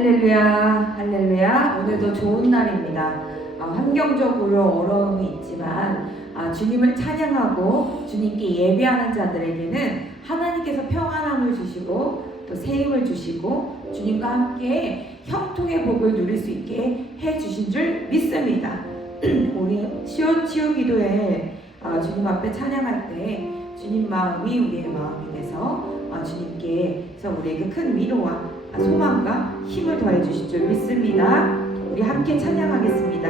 할렐루야, 할렐루야. 오늘도 좋은 날입니다. 환경적으로 어려움이 있지만 주님을 찬양하고 주님께 예배하는 자들에게는 하나님께서 평안함을 주시고 또 새 힘을 주시고 주님과 함께 형통의 복을 누릴 수 있게 해주신 줄 믿습니다. 우리 치유 기도에 주님 앞에 찬양할 때 주님 마음이 우리의 마음이 돼서 주님께서 우리에게 큰 위로와 소망과 힘을 더해 주실 줄 믿습니다. 우리 함께 찬양하겠습니다.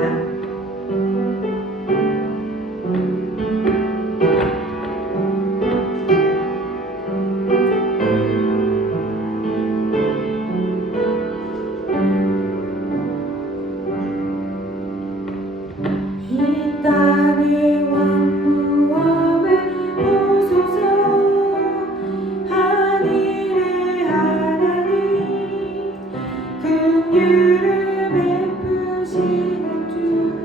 이 땅의 왕구함을 보소서. 하늘의 하나님 긍휼을 베푸시는 주여,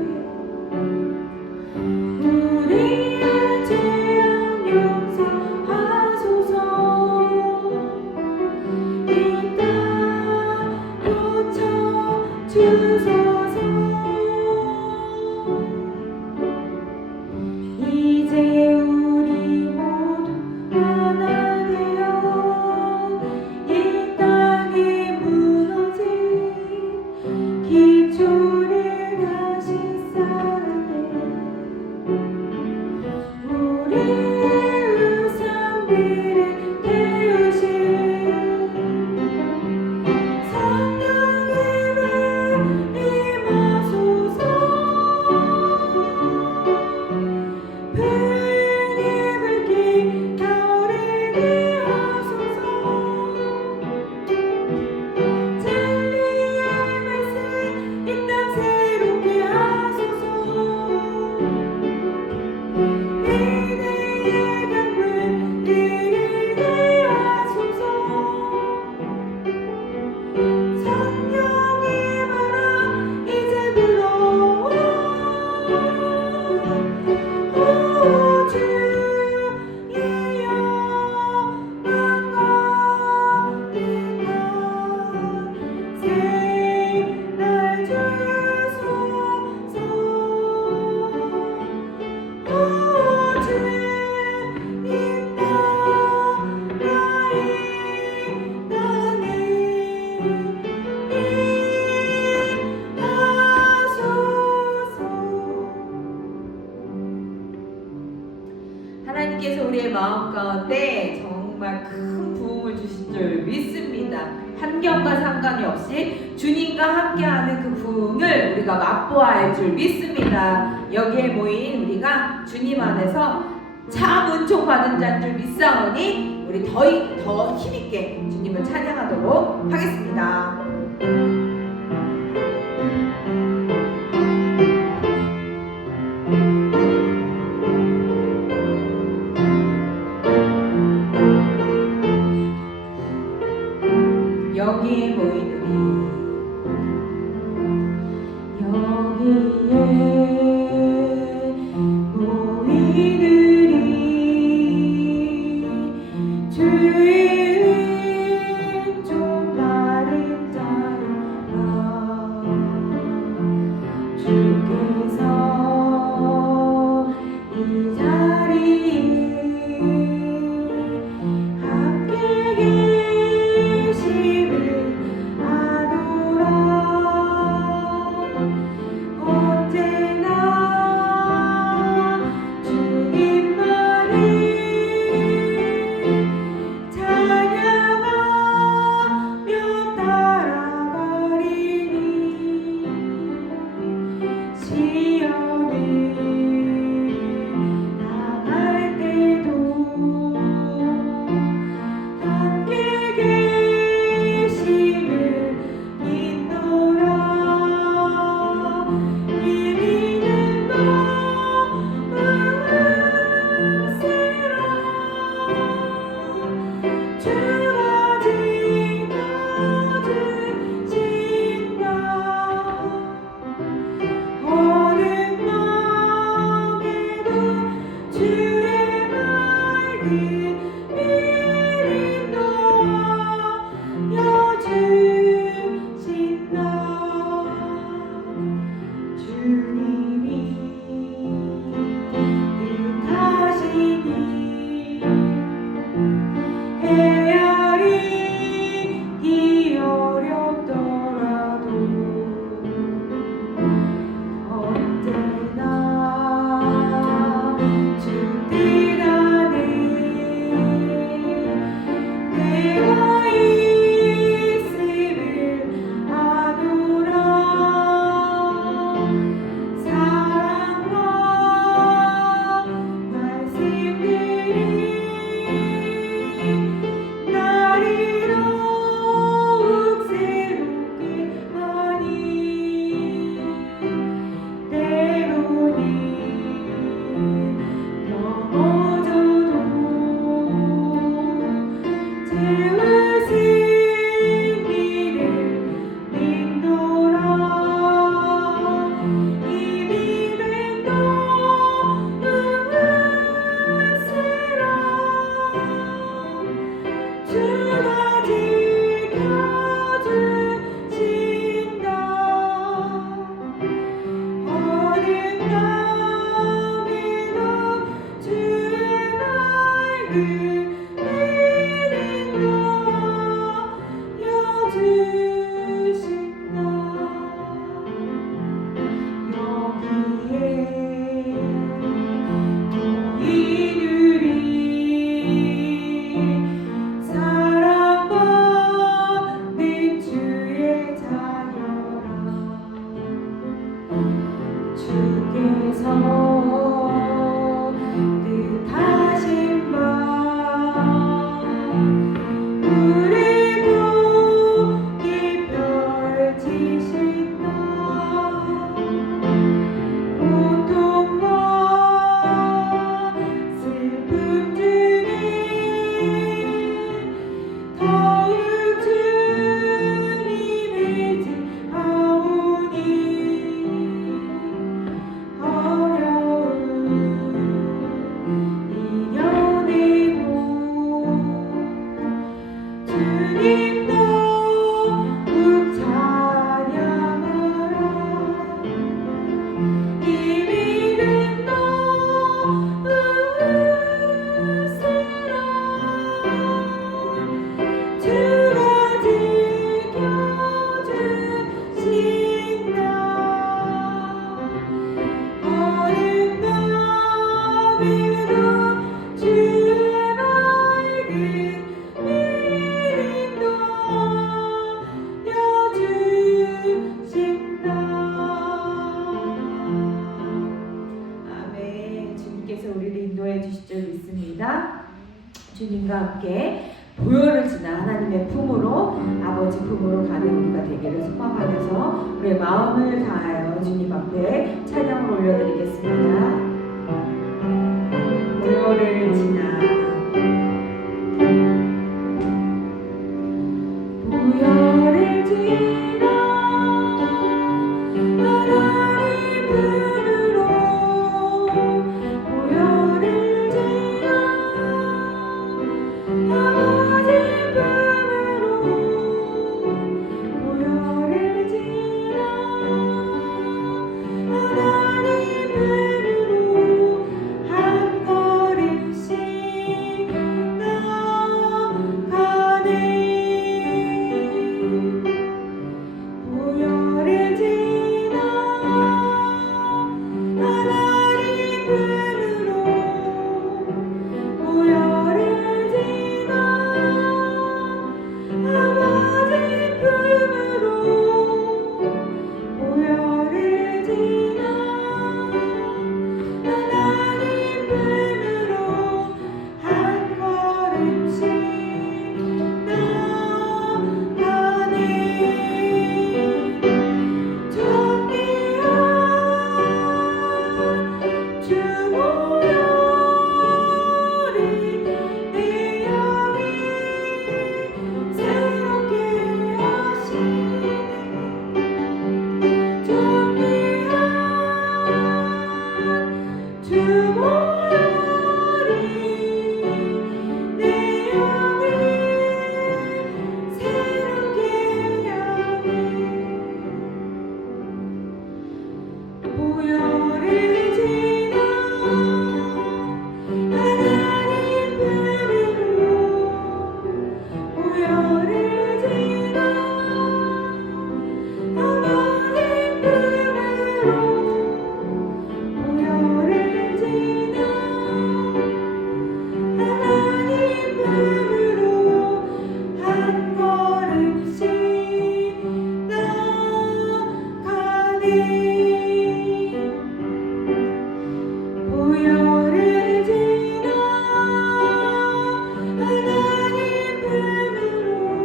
우리의 죄악 용서하소서. 이 땅 고쳐주소서. 이제 우리 모두 하나 되어 이 땅에 무너진 기초를 다시 쌓되 우리의 우상들을 태우신 성령의 불 임하소서. 하나님께서 우리의 마음 가운데 정말 큰 부흥을 주신 줄 믿습니다. 환경과 상관이 없이 주님과 함께하는 그 부흥을 우리가 맛보아야 할 줄 믿습니다. 여기에 모인 우리가 주님 안에서 참 은총 받은 자인 줄 믿사오니 우리 더 힘있게 주님을 찬양하도록 하겠습니다. 여기에 모인 우리, 여기에 모인 우리, 주의 왼쪽 바른 자로라. 주께서 이 자리에 함께 언제나 주님만이 주님과 함께 보혈을 지나 하나님의 품으로, 아버지 품으로 가는 우리가 되기를 소망하면서 우리의 마음을 다하여 주님 앞에 찬양을 올려드리겠습니다. 보혈을 지나 보혈을 지나 하나님 품으로, 보혈을 지나 아버지 품으로, 보혈을 지나 하나님 품으로 한 걸음씩 나가네. 보혈을 지나 하나님 품으로, 보혈을 지나 아버지 품으로, 보혈을 지나 하나님 품으로 한 걸음씩 나가네. 존귀한 주 보혈이 내 영이 새롭게 하시네. 존귀한 주 보혈이 내 영이 새롭게 하네. 보혈을 지나 하나님 품으로, 보혈을 지나 아버지 품으로, 보혈을 지나 하나님 품으로 한 걸음씩 나가네. 보혈을 지나 하나님 품으로,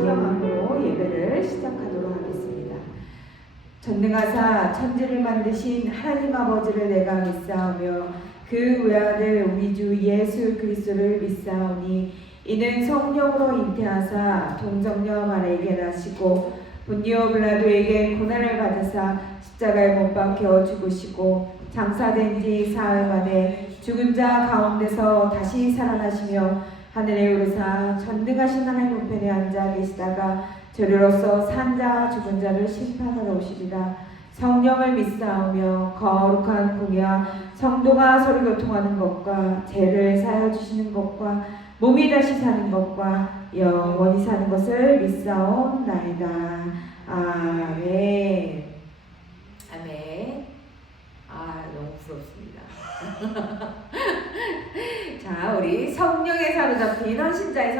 신령함으로 예배를 시작하도록 하겠습니다. 전능하사 천지를 만드신 하나님 아버지를 내가 믿사오며 그 외아들 우리 주 예수 그리스도를 믿사오니 이는 성령으로 잉태하사 동정녀 마리아에게 나시고 본디오 빌라도에게 고난을 받으사 십자가에 못 박혀 죽으시고 장사된 지 사흘 만에 죽은 자 가운데서 다시 살아나시며 하늘에 오르사 전능하신 하나님 우편에 앉아 계시다가 저리로서 산 자와 죽은 자를 심판하러 오시리라. 성령을 믿사오며 거룩한 공예와 성도가 서로 교통하는 것과 죄를 사하여 주시는 것과 몸이 다시 사는 것과 영원히 사는 것을 믿사옵나이다. 아멘. 아멘. 너무 부럽습니다. 자, 우리 성령에 사로잡힌 헌신자의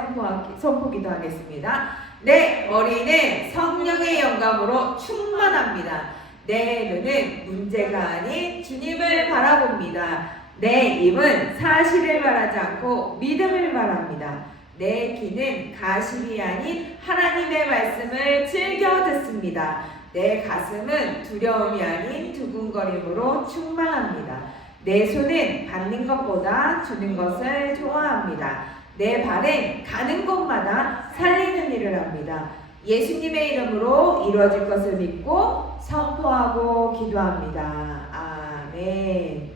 선포기도 하겠습니다. 내 머리는 성령의 영감으로 충만합니다. 내 눈은 문제가 아닌 주님을 바라봅니다. 내 입은 사실을 말하지 않고 믿음을 말합니다. 내 귀는 가십이 아닌 하나님의 말씀을 즐겨 듣습니다. 내 가슴은 두려움이 아닌 두근거림으로 충만합니다. 내 손은 받는 것보다 주는 것을 좋아합니다. 내 발은 가는 곳마다 살리는 일을 합니다. 예수님의 이름으로 이루어질 것을 믿고 선포하고 기도합니다. 아멘.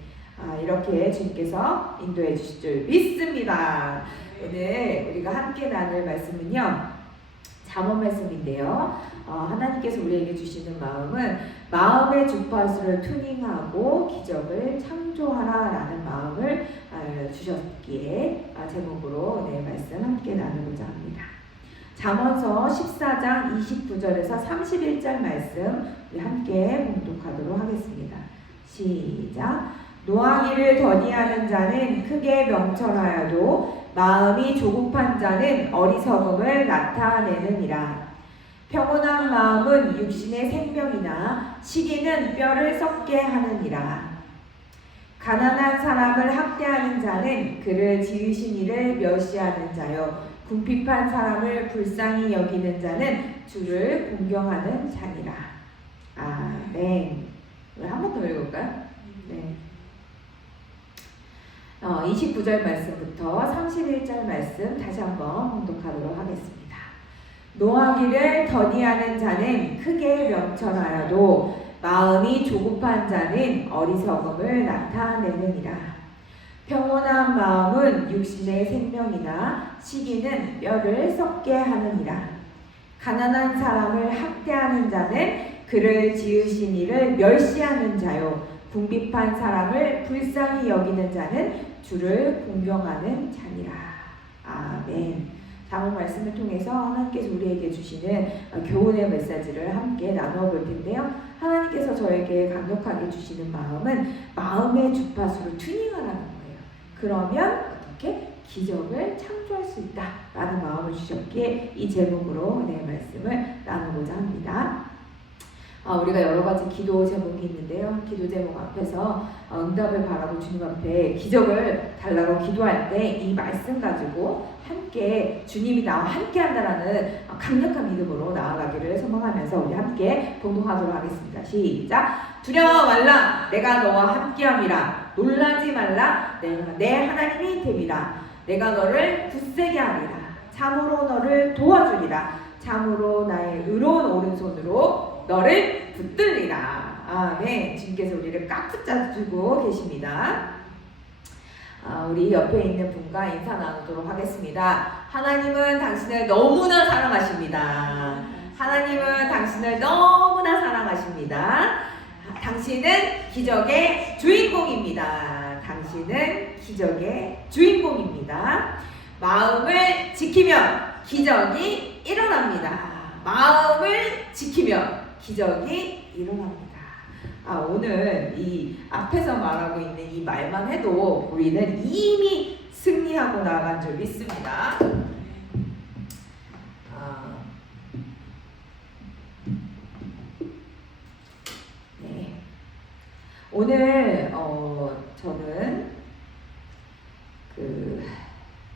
이렇게 주님께서 인도해 주실 줄 믿습니다. 오늘 우리가 함께 나눌 말씀은요, 잠언 말씀인데요. 하나님께서 우리에게 주시는 마음은 마음의 주파수를 튜닝하고 기적을 창조하라라는 마음을 주셨기에 제목으로 말씀 함께 나누고자 합니다. 잠언서 14장 29절에서 31절 말씀 우리 함께 봉독하도록 하겠습니다. 시작. 노하기를 더디하는 자는 크게 명철하여도 마음이 조급한 자는 어리석음을 나타내느니라. 평온한 마음은 육신의 생명이나 시기는 뼈를 썩게 하느니라. 가난한 사람을 학대하는 자는 그를 지으신 이를 멸시하는 자요 궁핍한 사람을 불쌍히 여기는 자는 주를 공경하는 자니라. 아멘. 한 번 더 읽을까요? 네. 29절 말씀부터 31절 말씀 다시 한번 봉독하도록 하겠습니다. 노하기를 더디하는 자는 크게 명철하여도 마음이 조급한 자는 어리석음을 나타내느니라. 평온한 마음은 육신의 생명이나 시기는 뼈를 썩게 하느니라. 가난한 사람을 학대하는 자는 그를 지으신 이를 멸시하는 자요 궁핍한 사람을 불쌍히 여기는 자는 주를 공경하는 자니라. 아멘. 다음 말씀을 통해서 하나님께서 우리에게 주시는 교훈의 메시지를 함께 나누어 볼 텐데요. 하나님께서 저에게 강력하게 주시는 마음은 마음의 주파수를 튜닝하라는 거예요. 그러면 어떻게 기적을 창조할 수 있다라는 마음을 주셨기에 이 제목으로 내 말씀을 나누고자 합니다. 우리가 여러 가지 기도 제목이 있는데요. 기도 제목 앞에서 응답을 바라고 주님 앞에 기적을 달라고 기도할 때 이 말씀 가지고 함께 주님이 나와 함께 한다라는 강력한 믿음으로 나아가기를 소망하면서 우리 함께 봉독하도록 하겠습니다. 시작! 두려워 말라! 내가 너와 함께함이라. 놀라지 말라. 내가 내 하나님이 됨이라. 내가 너를 굳세게 하리라. 참으로 너를 도와주리라. 참으로 나의 의로운 오른손으로 너를 붙들리라. 아멘. 주님께서 우리를 깍 붙잡고 계십니다. 우리 옆에 있는 분과 인사 나누도록 하겠습니다. 하나님은 당신을 너무나 사랑하십니다. 하나님은 당신을 너무나 사랑하십니다. 당신은 기적의 주인공입니다. 당신은 기적의 주인공입니다. 마음을 지키면 기적이 일어납니다. 마음을 지키면 기적이 일어납니다. 오늘 이 앞에서 말하고 있는 이 말만 해도 우리는 이미 승리하고 나간 줄 믿습니다. 네. 오늘 저는 그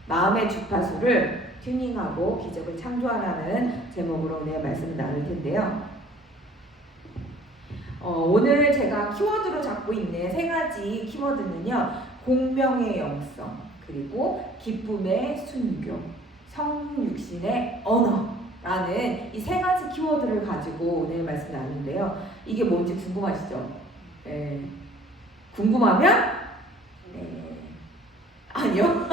마음의 주파수를 튜닝하고 기적을 창조하라는 제목으로 오늘 말씀을 나눌 텐데요. 오늘 제가 키워드로 잡고 있는 세 가지 키워드는요. 공명의 영성, 그리고 기쁨의 순교, 성육신의 언어라는 이 세 가지 키워드를 가지고 오늘 말씀 나누는데요. 이게 뭔지 궁금하시죠? 네. 궁금하면? 네. 아니요.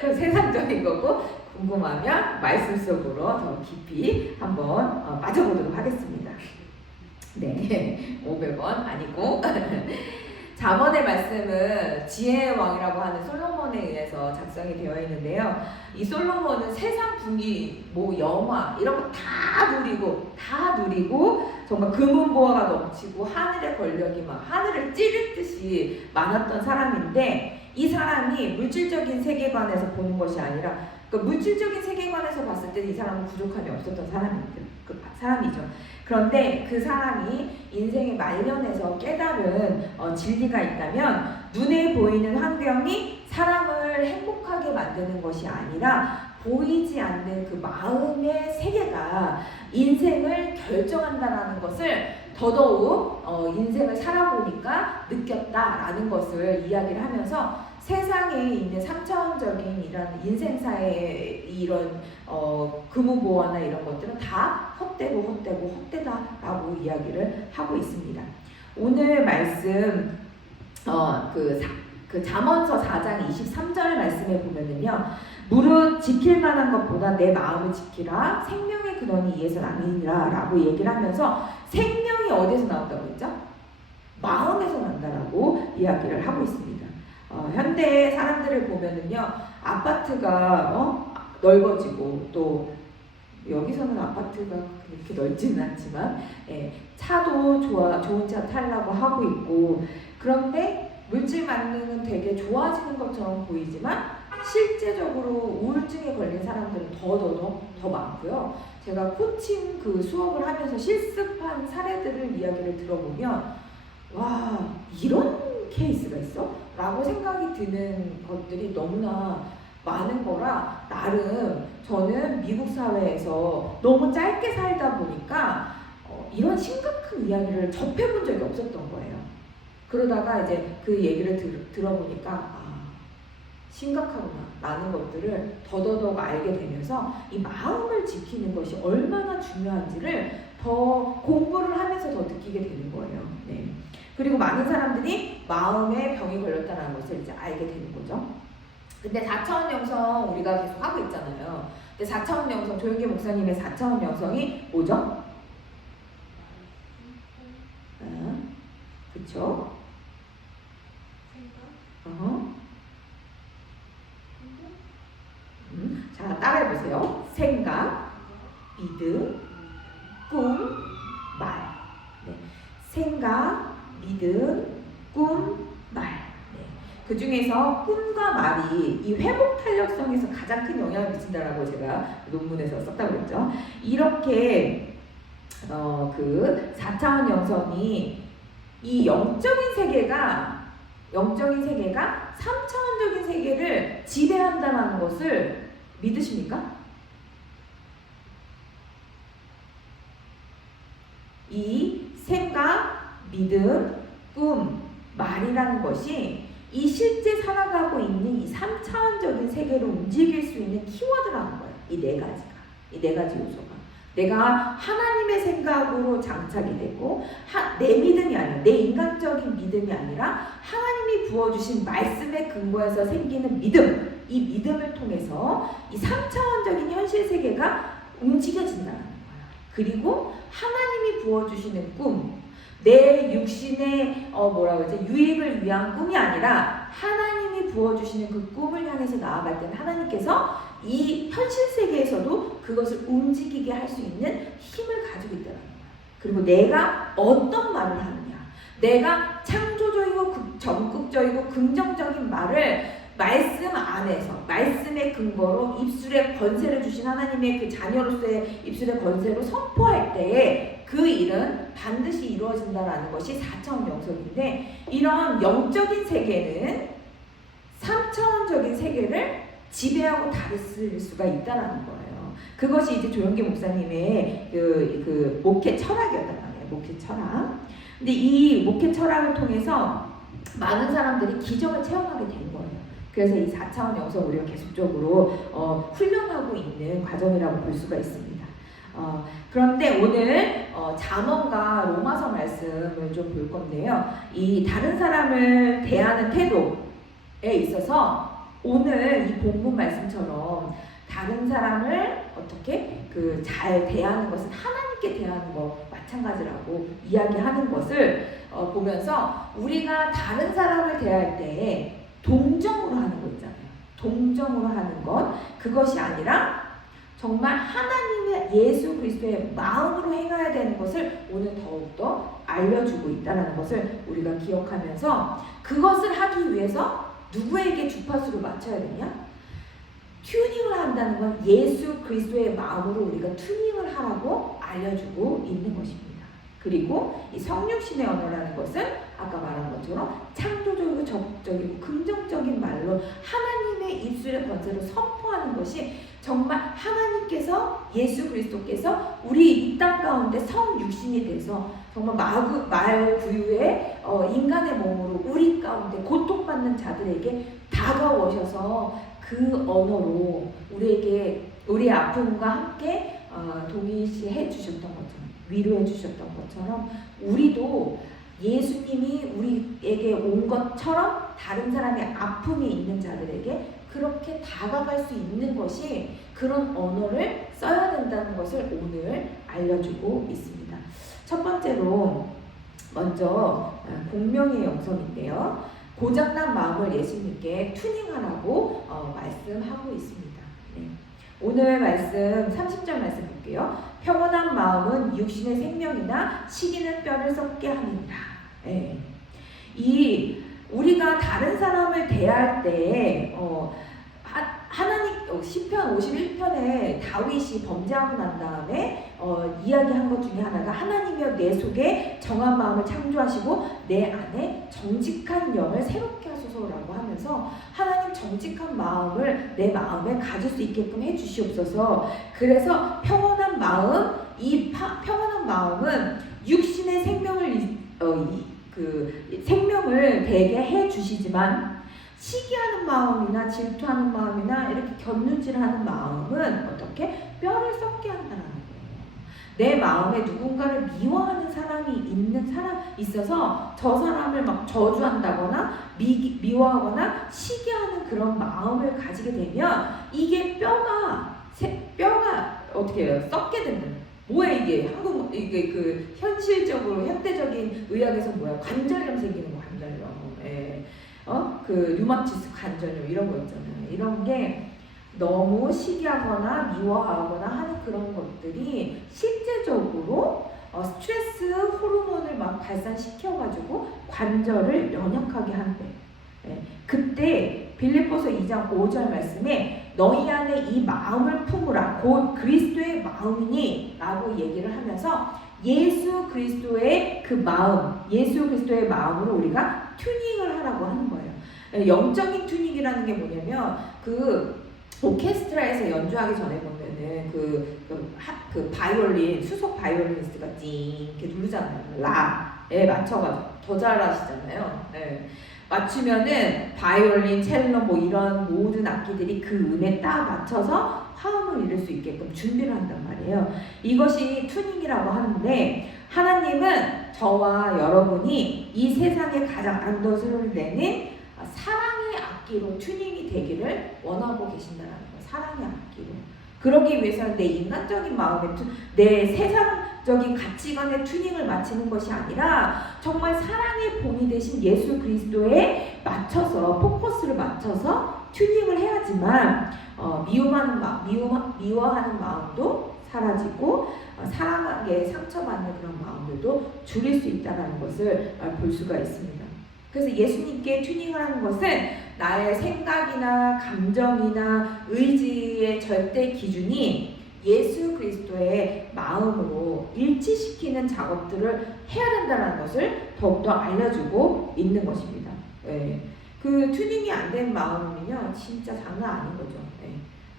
그럼 세상적인 거고, 궁금하면 말씀 속으로 더 깊이 한번 빠져보도록 하겠습니다. 네, 500원 아니고 잠언의 말씀은 지혜의 왕이라고 하는 솔로몬에 의해서 작성이 되어 있는데요. 이 솔로몬은 세상 분위, 뭐 영화 이런 거 다 누리고 정말 금은보화가 넘치고 하늘의 권력이 막 하늘을 찌를 듯이 많았던 사람인데, 이 사람이 물질적인 세계관에서 보는 것이 아니라 그 물질적인 세계관에서 봤을 때 이 사람은 부족함이 없었던 사람이죠. 그런데 그 사람이 인생의 말년에서 깨달은 진리가 있다면, 눈에 보이는 환경이 사람을 행복하게 만드는 것이 아니라 보이지 않는 그 마음의 세계가 인생을 결정한다라는 것을 더더욱 인생을 살아보니까 느꼈다라는 것을 이야기를 하면서, 세상에 있는 3차원적인 이런 인생사의 이런 금우보화나 이런 것들은 다 헛되다라고 이야기를 하고 있습니다. 오늘 말씀 그 잠언서 4장 23절 말씀에 보면은요, 무릇 지킬 만한 것보다 내 마음을 지키라, 생명의 근원이 이에서 나느니라 라고 얘기를 하면서, 생명이 어디서 나온다고 했죠? 마음에서 난다라고 이야기를 하고 있습니다. 현대 사람들을 보면은요, 아파트가 넓어지고, 또 여기서는 아파트가 그렇게 넓지는 않지만 차도 좋은 차 타려고 하고 있고, 그런데 물질 만능은 되게 좋아지는 것처럼 보이지만 실제적으로 우울증에 걸린 사람들은 더 많고요. 제가 코칭 그 수업을 하면서 실습한 사례들을 이야기를 들어보면, 와, 이런 케이스가 있어? 라고 생각이 드는 것들이 너무나 많은 거라, 나름 저는 미국 사회에서 너무 짧게 살다 보니까 이런 심각한 이야기를 접해본 적이 없었던 거예요. 그러다가 이제 그 얘기를 들어보니까 심각하구나 라는 것들을 더더욱 알게 되면서, 이 마음을 지키는 것이 얼마나 중요한지를 더 공부를 하면서 더 느끼게 되는 거예요. 네. 그리고 많은 사람들이 마음에 병이 걸렸다는 것을 이제 알게 되는 거죠. 근데 4차원 영성 우리가 계속 하고 있잖아요. 근데 4차원 영성, 조영기 목사님의 4차원 영성이 뭐죠? 그쵸? 자, 따라해보세요. 생각, 믿음, 꿈, 말. 네. 생각, 믿음, 꿈, 말. 네. 그 중에서 꿈과 말이 이 회복 탄력성에서 가장 큰 영향을 미친다라고 제가 논문에서 썼다고 했죠. 이렇게 그 4차원 영성이 이 영적인 세계가 3차원적인 세계를 지배한다는 것을 믿으십니까? 이 생각, 믿음, 꿈, 말이라는 것이 이 실제 살아가고 있는 이 3차원적인 세계를 움직일 수 있는 키워드라는 거예요. 이 네 가지 요소가. 내가 하나님의 생각으로 장착이 되고, 내 믿음이 아니라, 내 인간적인 믿음이 아니라 하나님이 부어주신 말씀의 근거에서 생기는 믿음, 이 믿음을 통해서 이 3차원적인 현실 세계가 움직여진다는 거예요. 그리고 하나님이 부어주시는 꿈, 내 육신의 유익을 위한 꿈이 아니라 하나님이 부어주시는 그 꿈을 향해서 나아갈 때는 하나님께서 이 현실 세계에서도 그것을 움직이게 할 수 있는 힘을 가지고 있다는 거야. 그리고 내가 어떤 말을 하느냐, 내가 창조적이고 적극적이고 긍정적인 말을 말씀 안에서, 말씀의 근거로 입술에 권세를 주신 하나님의 그 자녀로서의 입술의 권세로 선포할 때에 그 일은 반드시 이루어진다라는 것이 4차원 영성인데, 이런 영적인 세계는 3차원적인 세계를 지배하고 다스릴 수가 있다라는 거예요. 그것이 이제 조영기 목사님의 그 목회 철학이었단 말이에요. 목회 철학. 근데 이 목회 철학을 통해서 많은 사람들이 기적을 체험하게 된 거예요. 그래서 이 4차원 영성 우리가 계속적으로 훈련하고 있는 과정이라고 볼 수가 있습니다. 그런데 오늘 잠언과 로마서 말씀을 좀 볼 건데요. 이 다른 사람을 대하는 태도에 있어서 오늘 이 본문 말씀처럼 다른 사람을 어떻게 잘 대하는 것은 하나님께 대하는 것 마찬가지라고 이야기하는 것을 보면서 우리가 다른 사람을 대할 때 동정으로 하는 거 있잖아요. 동정으로 하는 것, 그것이 아니라 정말 하나님의 예수 그리스도의 마음으로 행해야 되는 것을 오늘 더욱더 알려주고 있다는 것을 우리가 기억하면서 그것을 하기 위해서 누구에게 주파수를 맞춰야 되냐? 튜닝을 한다는 건 예수 그리스도의 마음으로 우리가 튜닝을 하라고 알려주고 있는 것입니다. 그리고 이 성육신의 언어라는 것은 아까 말한 것처럼 창조적이고 적극적이고 긍정적인 말로 하나님의 입술의 권세를 선포하는 것이 정말 하나님께서 예수 그리스도께서 우리 이 땅 가운데 성육신이 돼서 정말 말 구유의 인간의 몸으로 우리 가운데 고통받는 자들에게 다가오셔서 그 언어로 우리에게 우리의 아픔과 함께 동의시해 주셨던 것처럼 위로해 주셨던 것처럼 우리도 예수님이 우리에게 온 것처럼 다른 사람의 아픔이 있는 자들에게 그렇게 다가갈 수 있는 것이 그런 언어를 써야 된다는 것을 오늘 알려주고 있습니다. 첫 번째로 먼저 공명의 영성인데요. 고장난 마음을 예수님께 튜닝하라고 말씀하고 있습니다. 네. 오늘 말씀 30절 말씀 볼게요. 평온한 마음은 육신의 생명이나 시기는 뼈를 썩게 하느니라. 네. 이 우리가 다른 사람을 대할 때 하나님 시편 51편에 다윗이 범죄하고 난 다음에 이야기한 것 중에 하나가 하나님이여 내 속에 정한 마음을 창조하시고 내 안에 정직한 영을 새롭게 하소서라고 하면서 하나님 정직한 마음을 내 마음에 가질 수 있게끔 해주시옵소서. 그래서 평온한 마음, 평온한 마음은 육신의 생명을 생명을 되게 해주시지만 시기하는 마음이나 질투하는 마음이나 이렇게 곁눈질하는 마음은 어떻게 뼈를 썩게 한다는 거예요. 내 마음에 누군가를 미워하는 사람이 있어서 저 사람을 막 저주한다거나 미워하거나 시기하는 그런 마음을 가지게 되면 이게 뼈가 어떻게 해요? 썩게 된다는 거예요. 뭐야 이게 이게 현실적으로 현대적인 의학에서 뭐야 관절염 생기는 거 관절염. 예. 류마티스 관절염 이런 거 있잖아요. 이런 게 너무 시기하거나 미워하거나 하는 그런 것들이 실제적으로 스트레스 호르몬을 막 발산시켜가지고 관절을 연약하게 한대. 예. 그때 빌립보서 2장 5절 말씀에 너희 안에 이 마음을 품으라 곧 그리스도의 마음이니 라고 얘기를 하면서 예수 그리스도의 그 마음, 예수 그리스도의 마음으로 우리가 튜닝을 하라고 하는 거예요. 영적인 튜닝이라는 게 뭐냐면 오케스트라에서 연주하기 전에 보면은 그 바이올린 수석 바이올리니스트가 띵 이렇게 누르잖아요. 라에 맞춰가지고 더 잘하시잖아요. 네. 맞추면은 바이올린, 첼로 뭐 이런 모든 악기들이 그 음에 딱 맞춰서 화음을 이룰 수 있게끔 준비를 한단 말이에요. 이것이 튜닝이라고 하는데 하나님은 저와 여러분이 이 세상에 가장 안도스러움을 내는 사랑의 악기로 튜닝이 되기를 원하고 계신다는 거예요. 사랑의 악기로. 그러기 위해서는 내 인간적인 마음에 내 세상적인 가치관의 튜닝을 맞추는 것이 아니라 정말 사랑의 본이 되신 예수 그리스도에 맞춰서 포커스를 맞춰서 튜닝을 해야지만 미워하는 마음도 사라지고 사랑하게 상처받는 그런 마음들도 줄일 수 있다는 것을 볼 수가 있습니다. 그래서 예수님께 튜닝을 하는 것은 나의 생각이나 감정이나 의지의 절대 기준이 예수 그리스도의 마음으로 일치시키는 작업들을 해야 된다는 것을 더욱더 알려주고 있는 것입니다. 네. 그 튜닝이 안 된 마음이면요 진짜 장난 아닌 거죠. 예.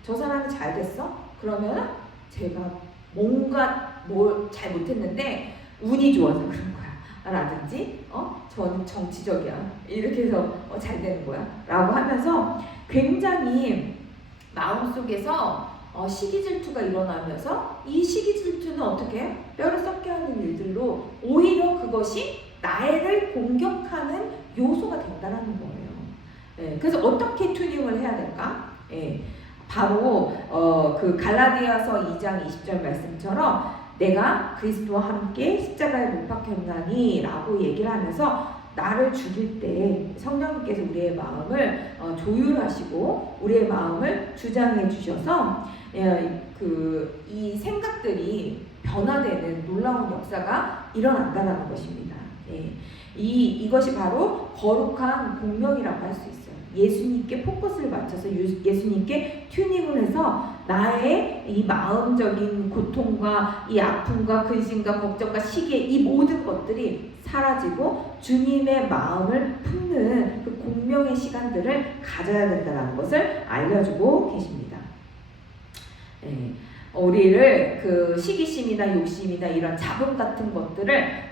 저 사람이 잘 됐어? 그러면 제가 뭔가 뭘 잘 못했는데 운이 좋아서 그런 거야 라든지 저는 정치적이야 이렇게 해서 잘 되는 거야 라고 하면서 굉장히 마음속에서 시기 질투가 일어나면서 이 시기 질투는 어떻게 해요? 뼈를 썩게 하는 일들로 오히려 그것이 나를 공격하는 요소가 된다는 거예요. 예, 그래서 어떻게 튜닝을 해야 될까? 예, 바로 그 갈라디아서 2장 20절 말씀처럼 내가 그리스도와 함께 십자가에 못 박혔나니 라고 얘기를 하면서 나를 죽일 때 성령님께서 우리의 마음을 조율하시고 우리의 마음을 주장해 주셔서 이 생각들이 변화되는 놀라운 역사가 일어난다는 것입니다. 예. 이것이 바로 거룩한 공명이라고 할 수 있어요. 예수님께 포커스를 맞춰서 예수님께 튜닝을 해서 나의 이 마음적인 고통과 이 아픔과 근심과 걱정과 시기 이 모든 것들이 사라지고 주님의 마음을 품는 그 공명의 시간들을 가져야 된다는 것을 알려주고 계십니다. 네. 우리를 그 시기심이나 욕심이나 이런 잡음 같은 것들을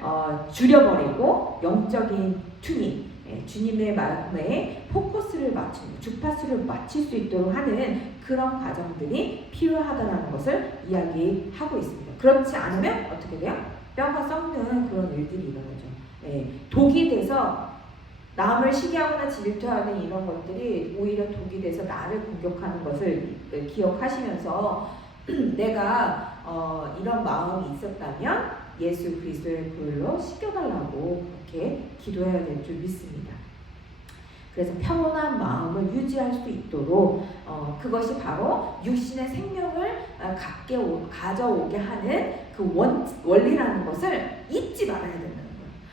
줄여버리고 영적인 튜닝, 주님의 마음에 포커스를 맞추는 주파수를 맞출 수 있도록 하는 그런 과정들이 필요하다는 것을 이야기하고 있습니다. 그렇지 않으면 어떻게 돼요? 뼈가 썩는 그런 일들이 일어나죠. 독이 돼서 남을 시기하거나 질투하는 이런 것들이 오히려 독이 돼서 나를 공격하는 것을 기억하시면서 내가 이런 마음이 있었다면 예수 그리스도의 불로 씻겨달라고 그렇게 기도해야 될 줄 믿습니다. 그래서 평온한 마음을 유지할 수 있도록 그것이 바로 육신의 생명을 가져오게 하는 그 원리라는 것을 잊지 말아야 된다는 거예요.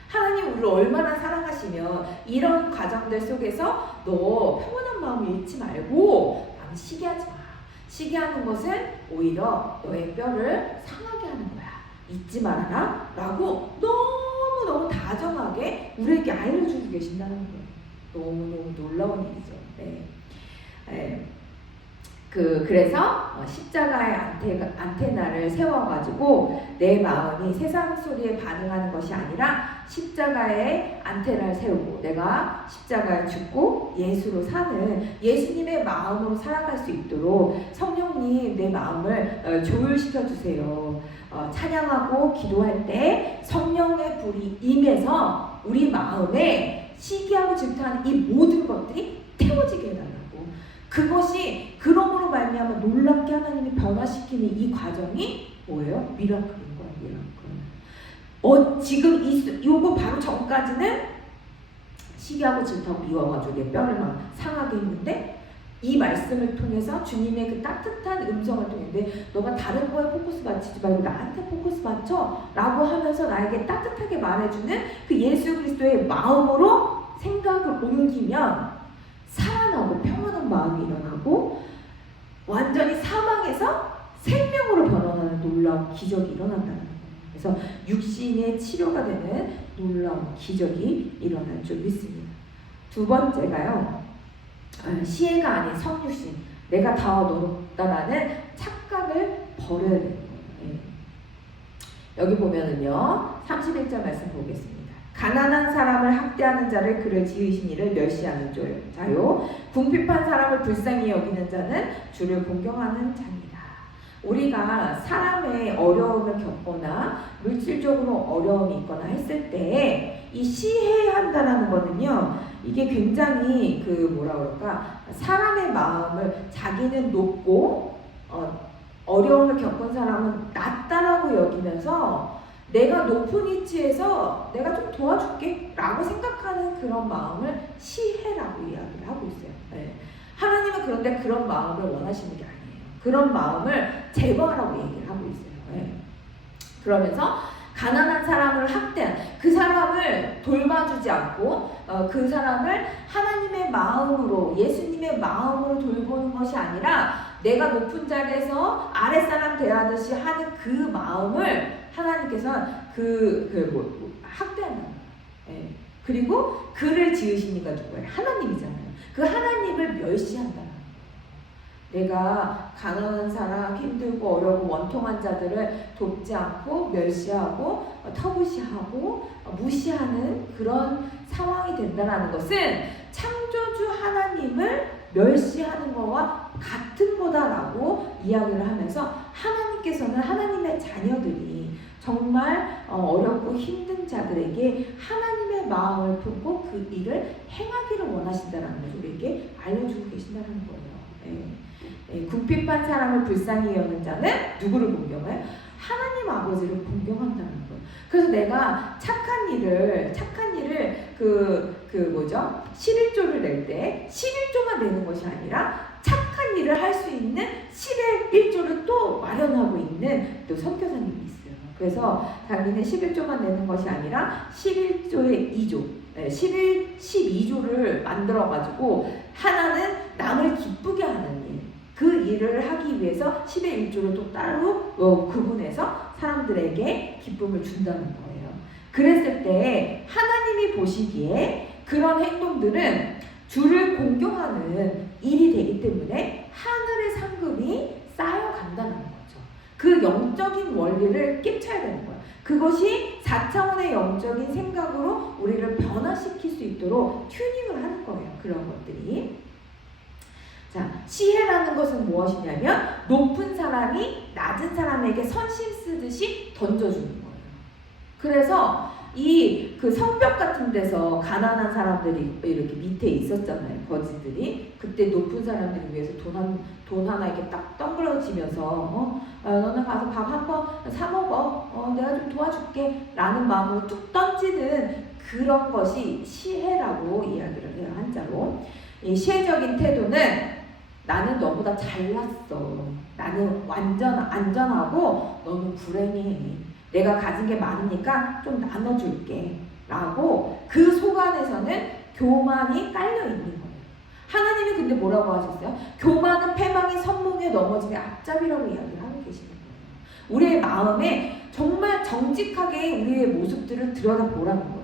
하나님 우리를 얼마나 사랑하시면 이런 과정들 속에서 너 평온한 마음을 잃지 말고 남 시기하지 마. 시기하는 것은 오히려 너의 뼈를 상하게 하는 거야. 잊지 말아라 라고 너무너무 다정하게 우리에게 알려주고 계신다는 거예요. 너무너무 놀라운 일이죠. 네. 그래서 십자가의 안테나를 세워가지고 내 마음이 세상 소리에 반응하는 것이 아니라 십자가의 안테나를 세우고 내가 십자가에 죽고 예수로 사는 예수님의 마음으로 살아갈 수 있도록 성령님 내 마음을 조율시켜 주세요. 찬양하고 기도할 때 성령의 불이 임해서 우리 마음에 시기하고 질투하는 이 모든 것들이 태워지게 해달라고. 그것이 그러므로 말미암아 놀랍게 하나님이 변화시키는 이 과정이 뭐예요? 미라클인 거야, 미라클. 지금 요거 바로 전까지는 시기하고 질투하고 미워가지고 내 뼈를 막 상하게 했는데 이 말씀을 통해서 주님의 그 따뜻한 음성을 통해 너가 다른 거에 포커스 맞추지 말고 나한테 포커스 맞춰 라고 하면서 나에게 따뜻하게 말해주는 그 예수 그리스도의 마음으로 생각을 옮기면 살아나고 평안한 마음이 일어나고 완전히 사망에서 생명으로 변화하는 놀라운 기적이 일어난다는 거예요. 그래서 육신의 치료가 되는 놀라운 기적이 일어날 줄 믿습니다. 두 번째가요. 시혜가 아닌 성육신, 내가 다 얻어놓았다라는 착각을 버려야 되는 거예요. 여기 보면은요 31절 말씀 보겠습니다. 가난한 사람을 학대하는 자를 그를 지으신 이를 멸시하는 자요 궁핍한 사람을 불쌍히 여기는 자는 주를 공경하는 자입니다. 우리가 사람의 어려움을 겪거나 물질적으로 어려움이 있거나 했을 때 이 시해한다라는 거는요 이게 굉장히 사람의 마음을 자기는 높고 어려움을 겪은 사람은 낮다라고 여기면서 내가 높은 위치에서 내가 좀 도와줄게 라고 생각하는 그런 마음을 시해라고 이야기를 하고 있어요. 하나님은 그런데 그런 마음을 원하시는 게 아니에요. 그런 마음을 제거하라고 얘기를 하고 있어요. 그러면서 가난한 사람을 학대한 그 사람을 돌봐주지 않고 그 사람을 하나님의 마음으로 예수님의 마음으로 돌보는 것이 아니라 내가 높은 자리에서 아랫사람 대하듯이 하는 그 마음을 하나님께서 학대한다는 거예요. 그리고 그를 지으신 이가 누구예요? 하나님이잖아요. 그 하나님을 멸시한다는 거예요. 내가 가난한 사람, 힘들고 어렵고 원통한 자들을 돕지 않고 멸시하고 터부시하고 무시하는 그런 상황이 된다는 것은 창조주 하나님을 멸시하는 것과 같은 거다라고 이야기를 하면서 하나님께서는 하나님의 자녀들이 정말 어렵고 힘든 자들에게 하나님의 마음을 품고 그 일을 행하기를 원하신다는 것을 우리에게 알려주고 계신다는 거예요. 궁핍한 사람을 불쌍히 여는 자는 누구를 공경해요? 하나님 아버지를 공경한다는 거예요. 그래서 내가 착한 일을 11조를 낼 때 11조만 내는 것이 아니라 착한 일을 할 수 있는 11조를 또 마련하고 있는 또 선교사님이 있어요. 그래서 자기는 11조만 내는 것이 아니라 11조의 2조, 12조를 만들어가지고 하나는 남을 기쁘게 하는 일, 그 일을 하기 위해서 11조를 또 따로 구분해서 사람들에게 기쁨을 준다는 거예요. 그랬을 때 하나님이 보시기에 그런 행동들은 주를 공경하는 일이 되기 때문에 하늘의 상급이 쌓여간다는 거죠. 그 영적인 원리를 깨쳐야 되는 거예요. 그것이 4차원의 영적인 생각으로 우리를 변화시킬 수 있도록 튜닝을 하는 거예요. 그런 것들이. 자, 시혜라는 것은 무엇이냐면 높은 사람이 낮은 사람에게 선심 쓰듯이 던져주는 거예요. 그래서 그 성벽 같은 데서 가난한 사람들이 이렇게 밑에 있었잖아요. 거지들이. 그때 높은 사람들을 위해서 돈 하나 이렇게 딱 덩그러지면서 너는 가서 밥 한 번 사 먹어. 내가 좀 도와줄게. 라는 마음으로 뚝 던지는 그런 것이 시혜라고 이야기를 해요. 한자로. 이 시혜적인 태도는 나는 너보다 잘났어. 나는 완전 안전하고 너는 불행해. 내가 가진 게 많으니까 좀 나눠줄게. 라고 그 속 안에서는 교만이 깔려 있는 거예요. 하나님이 근데 뭐라고 하셨어요? 교만은 패망이 선봉에 넘어짐의 앞잡이라고 이야기를 하고 계시는 거예요. 우리의 마음에 정말 정직하게 우리의 모습들을 들여다보라는 거예요.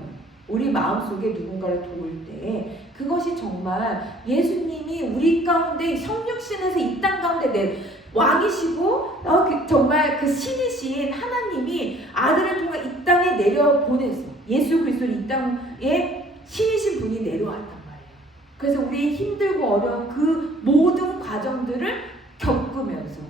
우리 마음속에 누군가를 도울 때 그것이 정말 예수님이 우리 가운데 성육신에서 이 땅 가운데 왕이시고 정말 그 신이신 하나님이 아들을 통해 이 땅에 내려보내서 예수 그리스도를 이 땅에 신이신 분이 내려왔단 말이에요. 그래서 우리 힘들고 어려운 그 모든 과정들을 겪으면서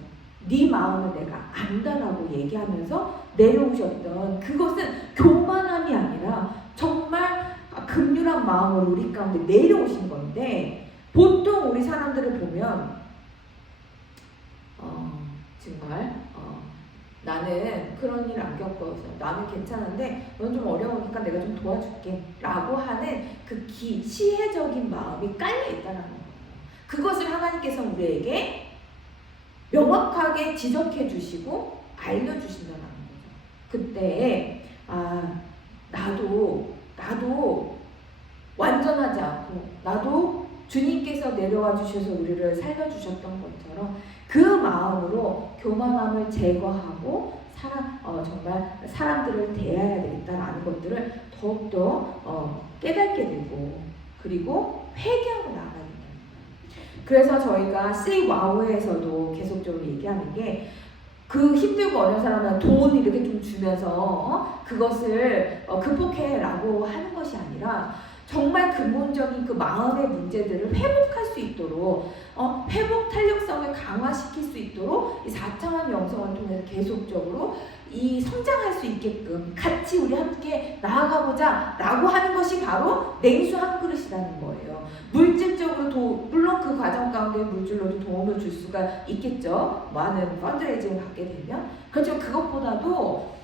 네 마음을 내가 안다라고 얘기하면서 내려오셨던 그것은 교만함이 아니라 정말 긍휼한 마음으로 우리 가운데 내려오신 건데 보통 우리 사람들을 보면 정말 나는 그런 일 안 겪어서 나는 괜찮은데 넌 좀 어려우니까 내가 좀 도와줄게 라고 하는 그 시혜적인 마음이 깔려있다는 거예요. 그것을 하나님께서 우리에게 명확하게 지적해 주시고 알려주신다는 거죠. 그때 나도 완전하지 않고 나도 주님께서 내려와 주셔서 우리를 살려주셨던 것처럼 그 마음으로 교만함을 제거하고 정말 사람들을 대해야 되겠다라는 것들을 더욱더 깨닫게 되고 그리고 회개하고 나가야 된다. 그래서 저희가 Say Wow에서도 계속적으로 얘기하는 게 그 힘들고 어려운 사람은 돈 이렇게 좀 주면서 그것을 극복해라고 하는 것이 아니라 정말 근본적인 그 마음의 문제들을 회복할 수 있도록 회복 탄력성을 강화시킬 수 있도록 이 4차원 영성을 통해서 계속적으로 이 성장할 수 있게끔 같이 우리 함께 나아가보자 라고 하는 것이 바로 냉수 한 그릇이라는 거예요. 물질적으로 물론 그 과정 가운데 물질로도 도움을 줄 수가 있겠죠. 많은 펀드레이징을 받게 되면. 그렇지만 그것보다도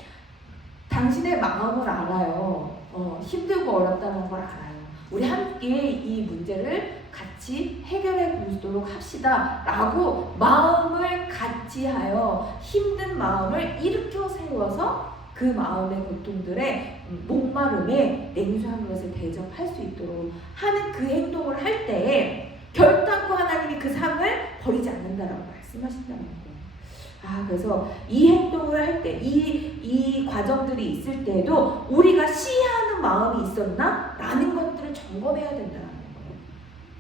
당신의 마음을 알아요. 힘들고 어렵다는 걸 알아요. 우리 함께 이 문제를 같이 해결해 보도록 합시다 라고 마음을 같이 하여 힘든 마음을 일으켜 세워서 그 마음의 고통들의 목마름에 냉수한 것을 대접할 수 있도록 하는 그 행동을 할 때에 결단코 하나님이 그 상을 버리지 않는다라고 말씀하신다는 거예요. 그래서 이 행동을 할 때, 이 과정들이 있을 때에도 우리가 시해하는 마음이 있었나? 라는 것들을 점검해야 된다는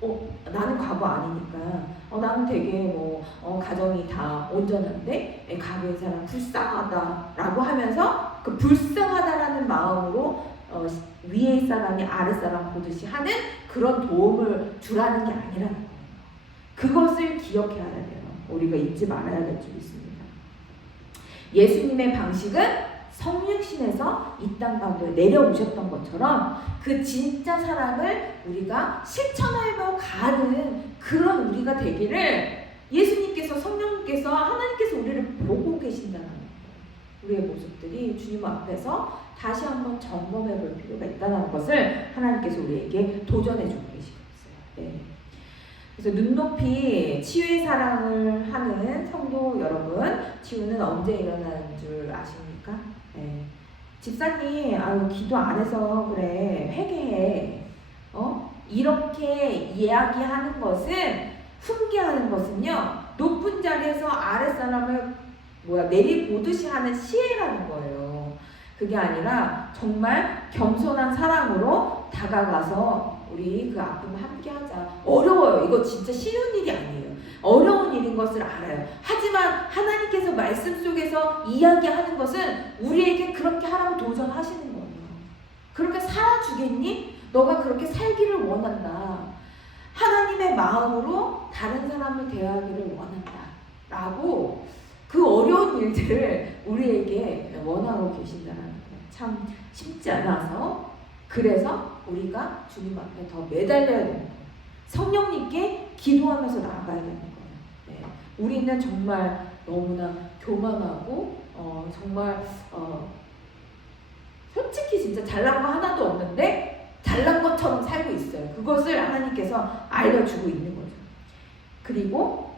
거예요. 나는 과거 아니니까. 나는 되게 가정이 다 온전한데 가부인 사람 불쌍하다라고 하면서 그 불쌍하다라는 마음으로 위에 사람이 아래 사람 보듯이 하는 그런 도움을 주라는 게 아니라는 거예요. 그것을 기억해야 돼요. 우리가 잊지 말아야 될 점이 있습니다. 예수님의 방식은 성육신에서 이 땅 가운데 내려오셨던 것처럼 그 진짜 사랑을 우리가 실천하며 가는 그런 우리가 되기를 예수님께서, 성령님께서, 하나님께서 우리를 보고 계신다는 거예요. 우리의 모습들이 주님 앞에서 다시 한번 점검해 볼 필요가 있다는 것을 하나님께서 우리에게 도전해 주고 계시고 있어요. 네. 그래서 눈높이 치유의 사랑을 하는 성도 여러분, 치유는 언제 일어나는 줄 아십니까? 네. 집사님, 기도 안 해서 그래, 회개해. 이렇게 이야기하는 것은, 훈계하는 것은요, 높은 자리에서 아랫사람을 내리보듯이 하는 시혜라는 거예요. 그게 아니라 정말 겸손한 사랑으로 다가가서 우리 그 아픔을 함께 하자. 어려워요. 이거 진짜 쉬운 일이 아니에요. 어려운 일인 것을 알아요. 하지만 하나님께서 말씀 속에서 이야기하는 것은 우리에게 그렇게 하라고 도전하시는 거예요. 그렇게 살아주겠니? 너가 그렇게 살기를 원한다. 하나님의 마음으로 다른 사람을 대하기를 원한다. 라고 그 어려운 일들을 우리에게 원하고 계신다는 거예요. 참 쉽지 않아서, 그래서 우리가 주님 앞에 더 매달려야 되는 거예요. 성령님께 기도하면서 나아가야 되는 거예요. 네. 우리는 정말 너무나 교만하고 정말 솔직히 진짜 잘난 거 하나도 없는데 잘난 것처럼 살고 있어요. 그것을 하나님께서 알려주고 있는 거죠. 그리고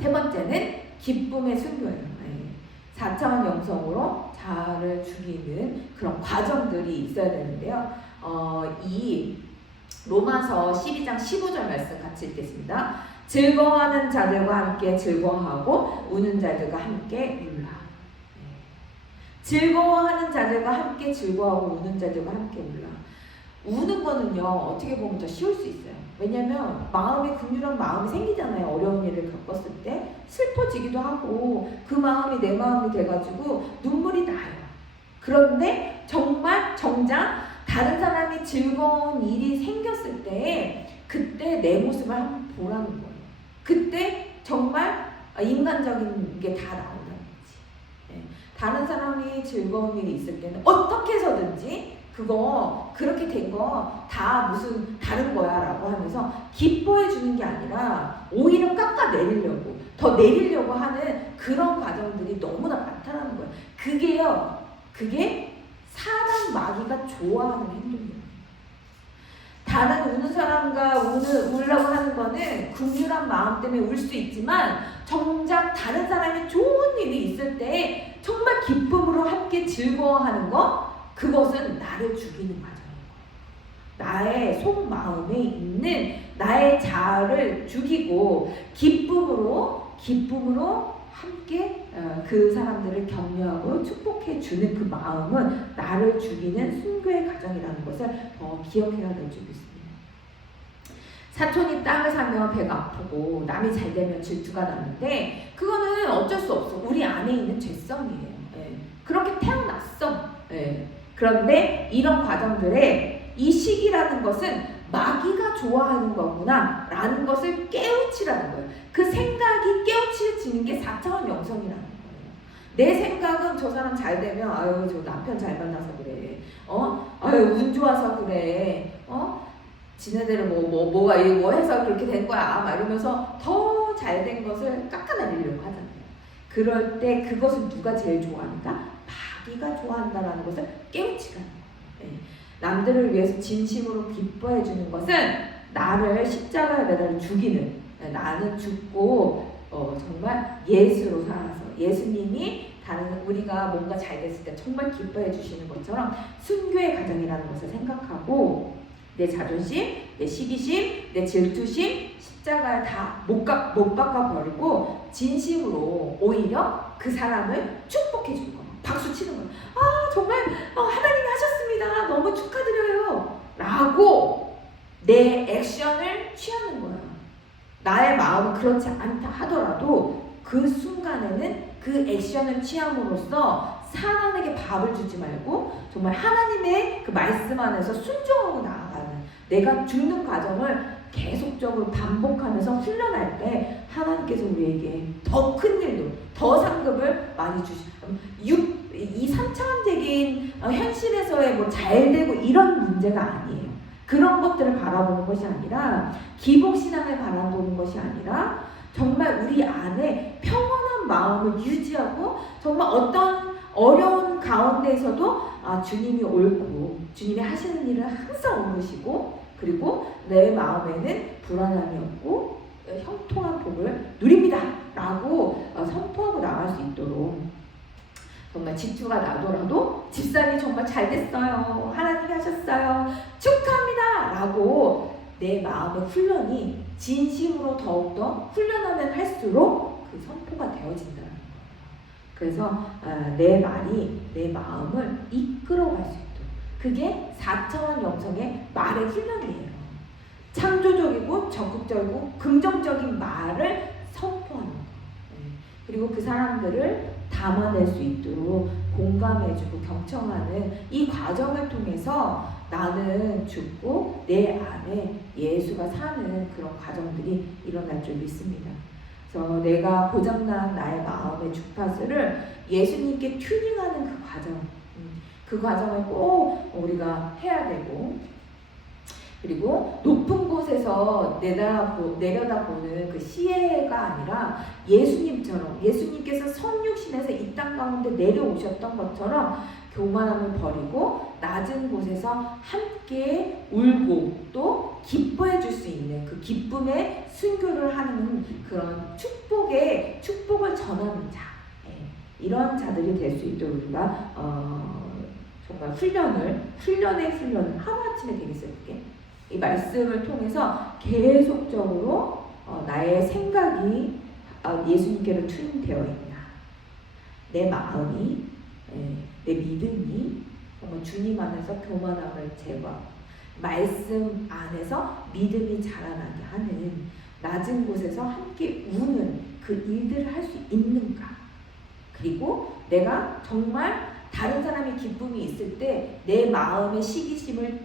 세 번째는 기쁨의 순교예요. 네. 4차원 영성으로 자아를 죽이는 그런 과정들이 있어야 되는데요. 이 로마서 12장 15절 말씀 같이 읽겠습니다. 즐거워하는 자들과 함께 즐거워하고 우는 자들과 함께 울라. 네. 즐거워하는 자들과 함께 즐거워하고 우는 자들과 함께 울라. 우는 거는요, 어떻게 보면 더 쉬울 수 있어요. 왜냐면 마음에 긍휼한 마음이 생기잖아요. 어려운 일을 겪었을 때 슬퍼지기도 하고 그 마음이 내 마음이 돼가지고 눈물이 나요. 그런데 정말 정작 다른 사람이 즐거운 일이 생겼을 때 그때 내 모습을 한번 보라는 거예요. 그때 정말 인간적인 게 다 나온다는 거지. 네. 다른 사람이 즐거운 일이 있을 때는 어떻게 해서든지 그거 그렇게 된 거 다 무슨 다른 거야 라고 하면서 기뻐해 주는 게 아니라 오히려 깎아내리려고 더 내리려고 하는 그런 과정들이 너무나 많다는 거예요. 그게 사람 마귀가 좋아하는 행동이에요. 다른 우는 사람과 울라고 하는 거는 긍휼한 마음 때문에 울 수 있지만 정작 다른 사람이 좋은 일이 있을 때 정말 기쁨으로 함께 즐거워하는 거, 그것은 나를 죽이는 과정인 거예요. 나의 속마음에 있는 나의 자아를 죽이고 기쁨으로 함께 그 사람들을 격려하고 축복해 주는 그 마음은 나를 죽이는 순교의 과정이라는 것을 더 기억해야 될 점이 있습니다. 사촌이 땅을 사면 배가 아프고 남이 잘 되면 질투가 나는데 그거는 어쩔 수 없어. 우리 안에 있는 죄성이에요. 예. 그렇게 태어났어. 예. 그런데 이런 과정들에 이 시기라는 것은 마귀가 좋아하는 거구나 라는 것을 깨우치라는 거예요. 그 생각이 깨우치지는 게 4차원 영성이라는 거예요. 내 생각은 저 사람 잘 되면 저 남편 잘 만나서 그래. 운 좋아서 그래. 지네들은 뭐가 해서 그렇게 된 거야. 막 이러면서 더 잘 된 것을 깎아내리려고 하잖아요. 그럴 때 그것을 누가 제일 좋아한다? 마귀가 좋아한다라는 것을 깨우치라는 거예요. 네. 남들을 위해서 진심으로 기뻐해 주는 것은 나를 십자가에 매달려 죽이는, 나는 죽고 정말 예수로 살아서 예수님이 우리가 뭔가 잘 됐을 때 정말 기뻐해 주시는 것처럼 순교의 과정이라는 것을 생각하고 내 자존심, 내 시기심, 내 질투심 십자가에 다 못 박아 버리고 진심으로 오히려 그 사람을 축복해 줄 겁니다. 박수 치는 거예요. 아 정말 하나님이 하셨습니다. 너무 축하드려요. 라고 내 액션을 취하는 거예요. 나의 마음은 그렇지 않다 하더라도 그 순간에는 그 액션을 취함으로써 사람에게 밥을 주지 말고 정말 하나님의 그 말씀 안에서 순종하고 나아가는, 내가 죽는 과정을 계속적으로 반복하면서 훈련할 때 하나님께서 우리에게 더 큰 일도, 더 상급을 많이 주시고, 이 3차원적인 현실에서의 뭐 잘되고 이런 문제가 아니에요. 그런 것들을 바라보는 것이 아니라, 기복신앙을 바라보는 것이 아니라 정말 우리 안에 평온한 마음을 유지하고 정말 어떤 어려운 가운데에서도 주님이 옳고 주님이 하시는 일을 항상 옳으시고, 그리고 내 마음에는 불안함이 없고 형통한 복을 누립니다 라고 선포하고 나갈 수 있도록, 정말 질투가 나더라도 집사님이 정말 잘 됐어요, 하나님이 하셨어요, 축하합니다 라고 내 마음의 훈련이 진심으로 더욱더 훈련하면 할수록 그 선포가 되어진다는 거예요. 그래서 내 말이 내 마음을 이끌어갈 수 있도록, 그게 4차원 영성의 말의 훈련이에요. 창조적이고 적극적이고 긍정적인 말을 선포하는 거. 그리고 그 사람들을 담아낼 수 있도록 공감해주고 경청하는 이 과정을 통해서 나는 죽고 내 안에 예수가 사는 그런 과정들이 일어날 줄 믿습니다. 그래서 내가 고장난 나의 마음의 주파수를 예수님께 튜닝하는 그 과정, 그 과정을 꼭 우리가 해야 되고, 그리고 높은 곳에서 내려다보는 그 시혜가 아니라 예수님처럼, 예수님께서 성육신에서 이 땅 가운데 내려오셨던 것처럼 교만함을 버리고 낮은 곳에서 함께 울고 또 기뻐해 줄 수 있는 그 기쁨의 순교를 하는 그런 축복을 전하는 자, 이런 자들이 될 수 있도록 우리가 정말 훈련의 훈련을 하루아침에 되겠어요. 이 말씀을 통해서 계속적으로 나의 생각이 예수님께로 튜닝되어 있나, 내 마음이, 내 믿음이 정말 주님 안에서 교만함을 제거하고 말씀 안에서 믿음이 자라나게 하는, 낮은 곳에서 함께 우는 그 일들을 할 수 있는가. 그리고 내가 정말 다른 사람의 기쁨이 있을 때 내 마음의 시기심을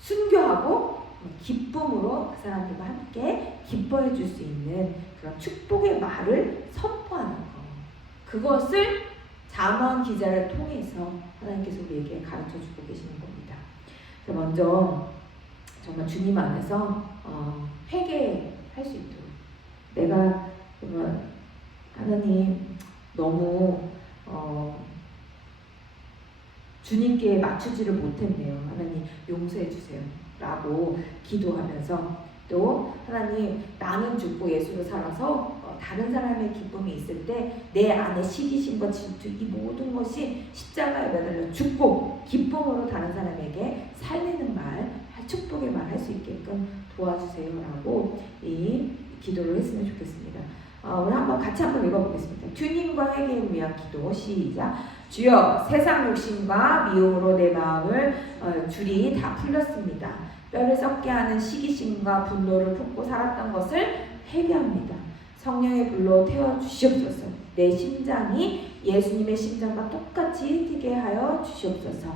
순교하고 기쁨으로 그 사람들과 함께 기뻐해 줄 수 있는 그런 축복의 말을 선포하는 것. 그것을 잠언 기자를 통해서 하나님께서 우리에게 가르쳐주고 계시는 겁니다. 그래서 먼저 정말 주님 안에서 회개할 수 있도록, 내가 정말 하나님 너무 주님께 맞추지를 못했네요. 하나님 용서해 주세요 라고 기도하면서, 또 하나님 나는 죽고 예수로 살아서 다른 사람의 기쁨이 있을 때 내 안에 시기심과 질투, 이 모든 것이 십자가에 매달려 죽고 기쁨으로 다른 사람에게 살리는 말, 축복의 말 할 수 있게끔 도와주세요 라고 이 기도를 했으면 좋겠습니다. 오늘 같이 한번 읽어보겠습니다. 주님과 회개를 위한 기도. 시작. 주여, 세상 욕심과 미움으로 내 마음을 줄이 다 풀렸습니다. 뼈를 썩게 하는 시기심과 분노를 품고 살았던 것을 회개합니다. 성령의 불로 태워주시옵소서. 내 심장이 예수님의 심장과 똑같이 뛰게 하여 주시옵소서.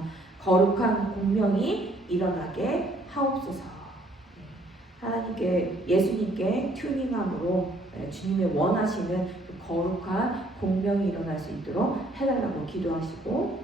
거룩한 공명이 일어나게 하옵소서. 하나님께, 예수님께 튜닝함으로 주님의 원하시는 그 거룩한 공명이 일어날 수 있도록 해달라고 기도하시고,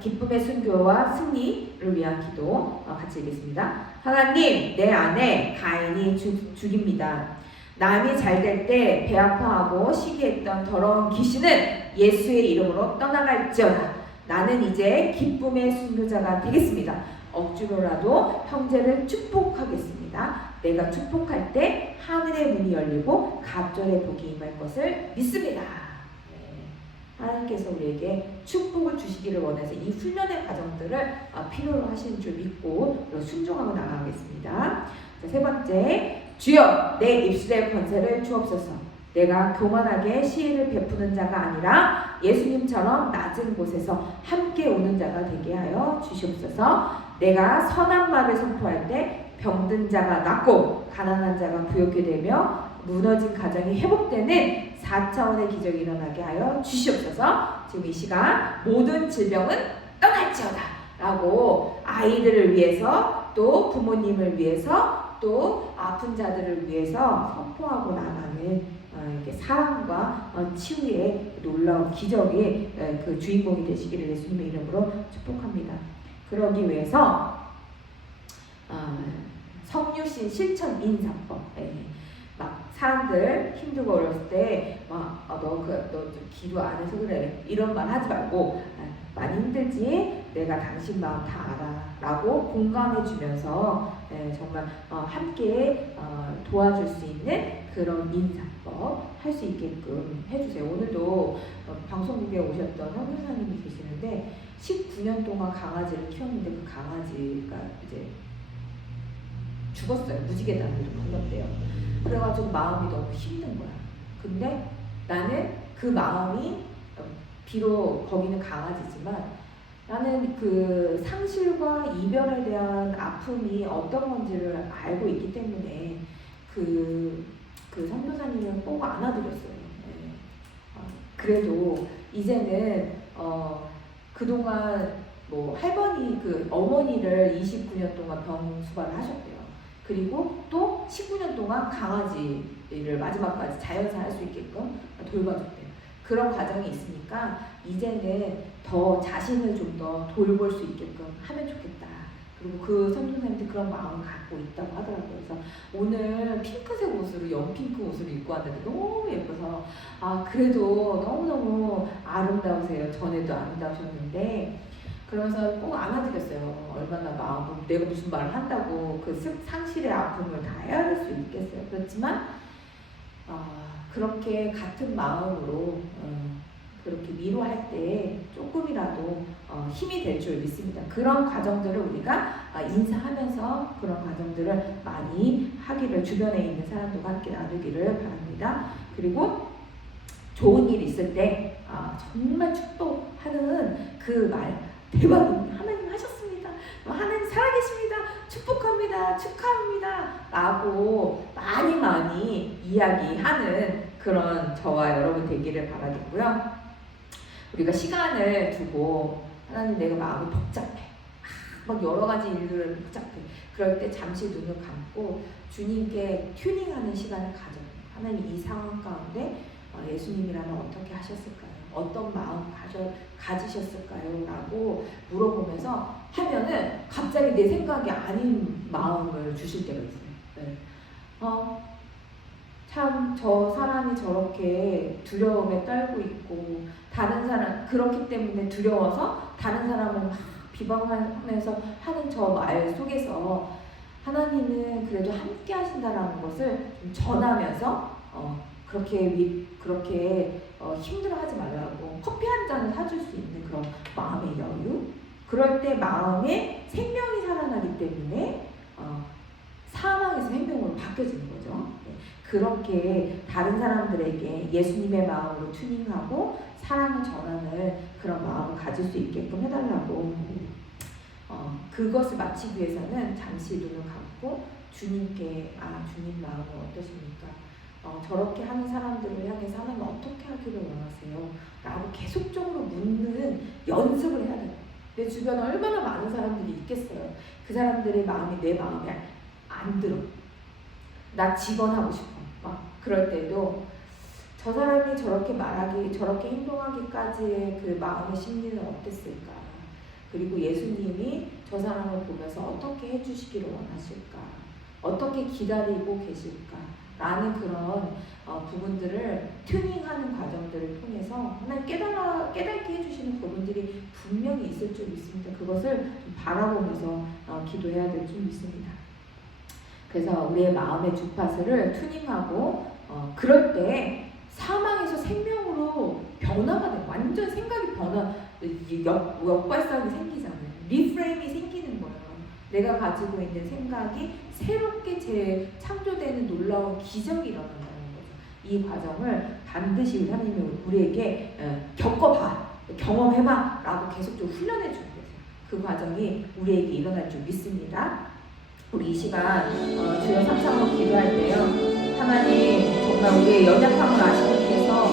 기쁨의 순교와 승리를 위한 기도 같이 읽겠습니다. 하나님, 내 안에 가인이 죽입니다. 남이 잘 될 때 배 아파하고 시기했던 더러운 귀신은 예수의 이름으로 떠나갈지어다. 나는 이제 기쁨의 순교자가 되겠습니다. 억지로라도 형제를 축복하겠습니다. 내가 축복할 때 하늘의 문이 열리고 갑절의 복이 임할 것을 믿습니다. 하나님께서 우리에게 축복을 주시기를 원해서 이 훈련의 과정들을 필요로 하시는 줄 믿고 순종하고 나가겠습니다. 자, 세 번째, 주여 내 입술의 권세를 주옵소서. 내가 교만하게 시혜를 베푸는 자가 아니라 예수님처럼 낮은 곳에서 함께 오는 자가 되게 하여 주시옵소서. 내가 선한 말을 선포할 때 병든 자가 낫고 가난한 자가 부욕게 되며 무너진 가정이 회복되는 4차원의 기적이 일어나게 하여 주시옵소서. 지금 이 시간 모든 질병은 떠날지어다 라고 아이들을 위해서 또 부모님을 위해서 또 아픈 자들을 위해서 선포하고 나가는 이렇게 사랑과 치유의 놀라운 기적의 그 주인공이 되시기를 예수님의 이름으로 축복합니다. 그러기 위해서 성유신 실천 인사법, 막 사람들 힘들고 어렸을 때 막 너 좀 기도 안 해서 그래 이런 말 하지 말고 많이 힘들지? 내가 당신 마음 다 알아 라고 공감해 주면서 정말 함께 도와줄 수 있는 그런 인사법 할 수 있게끔 해주세요. 오늘도 방송국에 오셨던 선교사님이 계시는데 19년 동안 강아지를 키웠는데 그 강아지가 이제 죽었어요. 무지개다리로 건넜대요. 그래가지고 마음이 너무 힘든 거야. 근데 나는 그 마음이 비록 거기는 강아지지만 나는 그 상실과 이별에 대한 아픔이 어떤 건지를 알고 있기 때문에 그 선교사님은 꼭 안아드렸어요. 그래도 이제는 그동안 뭐 할머니 그 어머니를 29년 동안 병수발을 하셨대요. 그리고 또 19년 동안 강아지를 마지막까지 자연사 할 수 있게끔 돌봐줬대요. 그런 과정이 있으니까 이제는 더 자신을 좀 더 돌볼 수 있게끔 하면 좋겠다. 그리고 그 선교사님도 그런 마음을 갖고 있다고 하더라고요. 그래서 오늘 핑크색 옷으로 연핑크 옷을 입고 왔는데 너무 예뻐서 그래도 너무너무 아름다우세요. 전에도 아름다우셨는데 그러면서 꼭 안아드렸어요. 얼마나 마음을 내가 무슨 말을 한다고 그 상실의 아픔을 다 헤아릴 수 있겠어요. 그렇지만 그렇게 같은 마음으로 그렇게 위로할 때 조금이라도 힘이 될 줄 믿습니다. 그런 과정들을 우리가 인사하면서 그런 과정들을 많이 하기를 주변에 있는 사람들과 함께 나누기를 바랍니다. 그리고 좋은 일 있을 때 정말 축복하는 그 말 대박입니다. 하나님 하셨습니다. 하나님 살아계십니다. 축복합니다. 축하합니다. 라고 많이 이야기하는 그런 저와 여러분 되기를 바라겠고요. 우리가 시간을 두고 하나님 내가 마음이 복잡해. 막 여러 가지 일들을 복잡해. 그럴 때 잠시 눈을 감고 주님께 튜닝하는 시간을 가져요. 하나님 이 상황 가운데 예수님이라면 어떻게 하셨을까요? 어떤 마음 가지셨을까요? 라고 물어보면서 하면은 갑자기 내 생각이 아닌 마음을 주실 때가 있어요. 네. 참 저 사람이 저렇게 두려움에 떨고 있고 다른 사람 그렇기 때문에 두려워서 다른 사람을 막 비방하면서 하는 저 말 속에서 하나님은 그래도 함께 하신다라는 것을 좀 전하면서 그렇게 힘들어하지 말라고 커피 한 잔을 사줄 수 있는 그런 마음의 여유. 그럴 때 마음에 생명이 살아나기 때문에 사망에서 생명으로 바뀌어지는 거죠. 그렇게 다른 사람들에게 예수님의 마음으로 튜닝하고 사랑을 전하는 그런 마음을 가질 수 있게끔 해달라고 그것을 마치기 위해서는 잠시 눈을 감고 주님께 주님 마음은 어떠십니까? 저렇게 하는 사람들을 향해서 하나님 어떻게 하기를 원하세요? 라고 계속적으로 묻는 연습을 해야 돼요. 내 주변에 얼마나 많은 사람들이 있겠어요. 그 사람들의 마음이 내 마음에 안 들어. 나 직원하고 싶어. 막 그럴 때도 저 사람이 저렇게 말하기, 저렇게 행동하기까지의 그 마음의 심리는 어땠을까? 그리고 예수님이 저 사람을 보면서 어떻게 해주시기를 원하실까? 어떻게 기다리고 계실까? 라는 그런 부분들을 튜닝하는 과정들을 통해서 하나님 깨닫게 해주시는 부분들이 분명히 있을 줄 믿습니다. 그것을 좀 바라보면서 기도해야 될 줄 믿습니다. 그래서 우리의 마음의 주파수를 튜닝하고 그럴 때 사망에서 생명으로 변화가 돼요. 완전 생각이 역발상이 생기잖아요. 리프레임이 생기는 거예요. 내가 가지고 있는 생각이 새롭게 재창조되는 놀라운 기적이 일어난다는 거죠. 이 과정을 반드시 우리 하나님이 우리에게 겪어봐, 경험해봐 라고 계속적으로 훈련해 주고 계세요. 그 과정이 우리에게 일어날 줄 믿습니다. 우리 이 시간 주여 삼창으로 기도할 때요, 하나님 정말 우리의 연약함을 아시는 분께서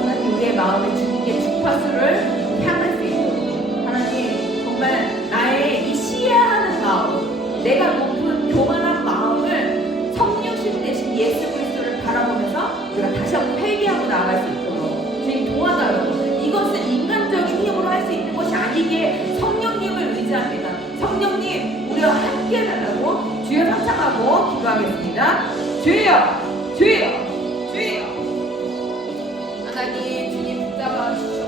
하나님 우리의 마음에 주님께 주파수를 향할 수 있도록, 하나님 정말 나의 이 시해하는 마음, 내가 높은 교만한 마음을 성령신 대신 예수 그리스도를 바라보면서 우리가 다시 한번 회개하고 나아갈 수 있도록 주님 도와달라고. 이것은 인간적인 힘으로 할 수 있는 것이 아니기에 성령님을 의지합니다. 성령님 우리와 함께 해달라고 주여 삼창하고 기도하겠습니다. 주여 주여 주여. 하나님 주님 붙잡아 주시옵소서.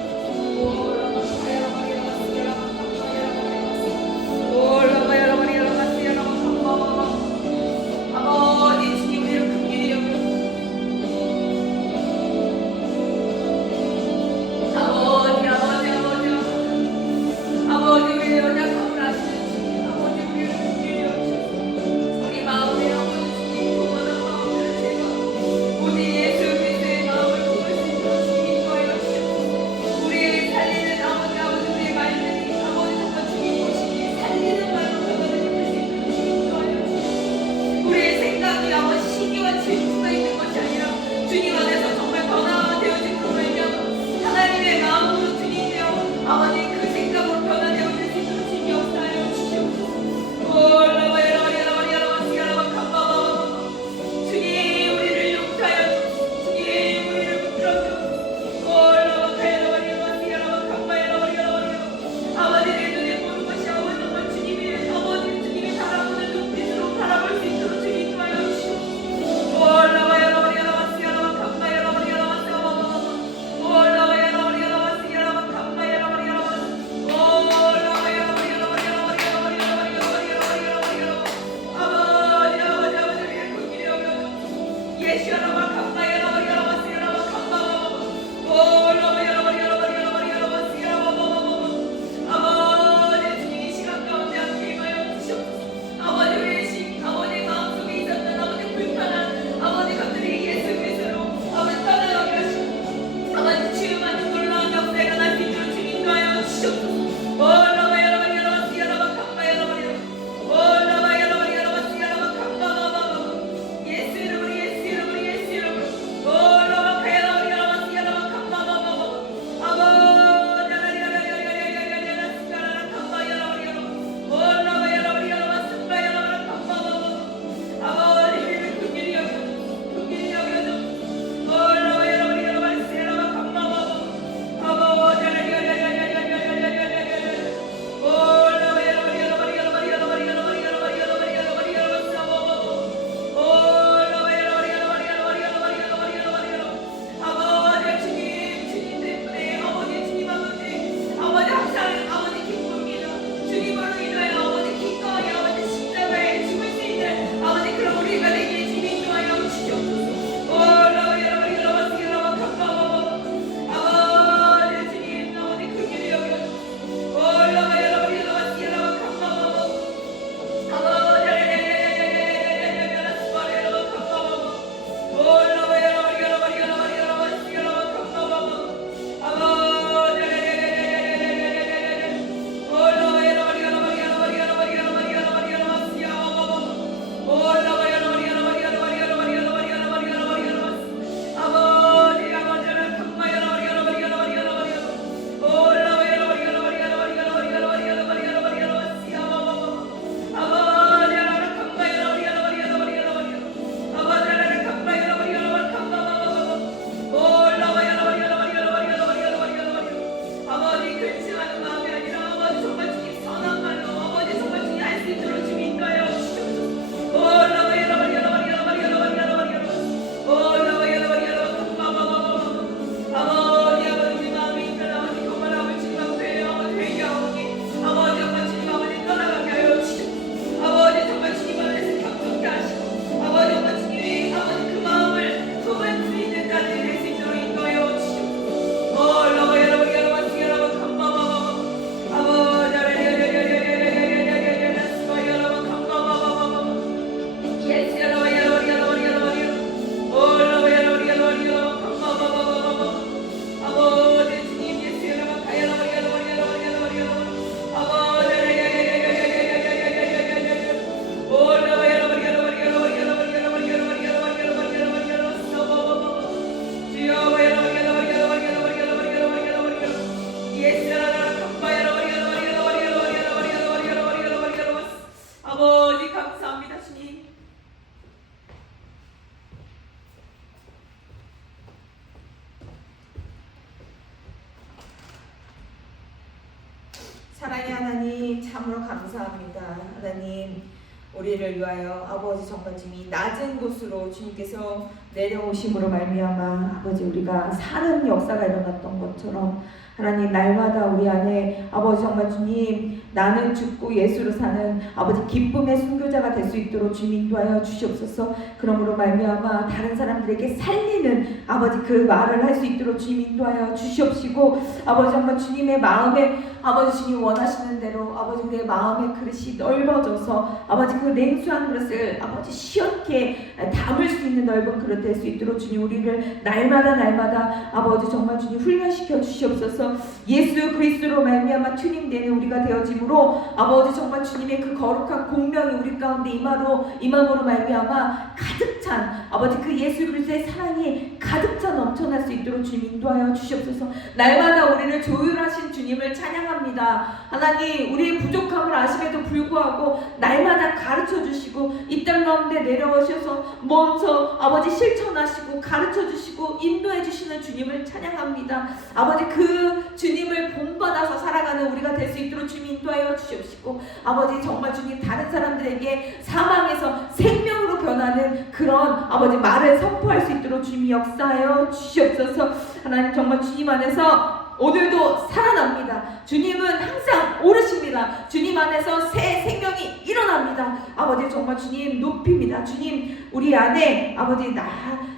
아버지 주님 우리를 긍휼히 여기옵소서. 아버지 우리의 연약함을 아시는 주님, 아버지 우리를 긍휼히 여기옵소서. 우리 마음에 아버지 주님 교만한 마음을 제가 오직 예수 그리스도의 마음을 품을 수 있도록 주님 인도하여 사랑의 하나님, 참으로 감사합니다. 하나님, 우리를 위하여 아버지 정말 주님 낮은 곳으로 주님께서 내려오심으로 말미암아 아버지 우리가 사는 역사가 일어났던 것처럼 하나님 날마다 우리 안에 아버지 정말 주님 나는 죽고 예수로 사는 아버지 기쁨의 순교자가 될 수 있도록 주님 인도하여 주시옵소서. 그러므로 말미암아 다른 사람들에게 살리는 아버지 그 말을 할 수 있도록 주님 인도하여 주시옵시고 아버지 정말 주님의 마음에 아버지 주님 원하시는 대로 아버지 우리의 마음의 그릇이 넓어져서 아버지 그 냉수한 그릇을 아버지 시원케 담을 수 있는 넓은 그릇 될 수 있도록 주님 우리를 날마다 아버지 정말 주님 훈련시켜 주시옵소서. 예수 그리스도로 말미암아 튜닝되는 우리가 되어짐으로 아버지 정말 주님의 그 거룩한 공명이 우리 가운데 임함으로 말미암아 가득 찬 아버지 그 예수 그리스도의 사랑이 가득 차 넘쳐날 수 있도록 주님 인도하여 주시옵소서. 날마다 우리를 조율하신 주님을 찬양합니다. 하나님 우리의 부족함을 아심에도 불구하고 날마다 가르쳐 주시고 이 땅 가운데 내려오셔서 먼저 아버지 실천하시고 가르쳐 주시고 인도해 주시는 주님을 찬양합니다. 아버지 그 주님을 본받아서 살아가는 우리가 될 수 있도록 주님 인도하여 주시옵시고 아버지 정말 주님 다른 사람들에게 사망에서 생명으로 변하는 그런 아버지 말을 선포할 수 있도록 주님이 역사하여 주시옵소서. 하나님 정말 주님 안에서 오늘도 살아납니다. 주님은 항상 오르십니다. 주님 안에서 새 생명이 일어납니다. 아버지 정말 주님 높입니다. 주님 우리 안에 아버지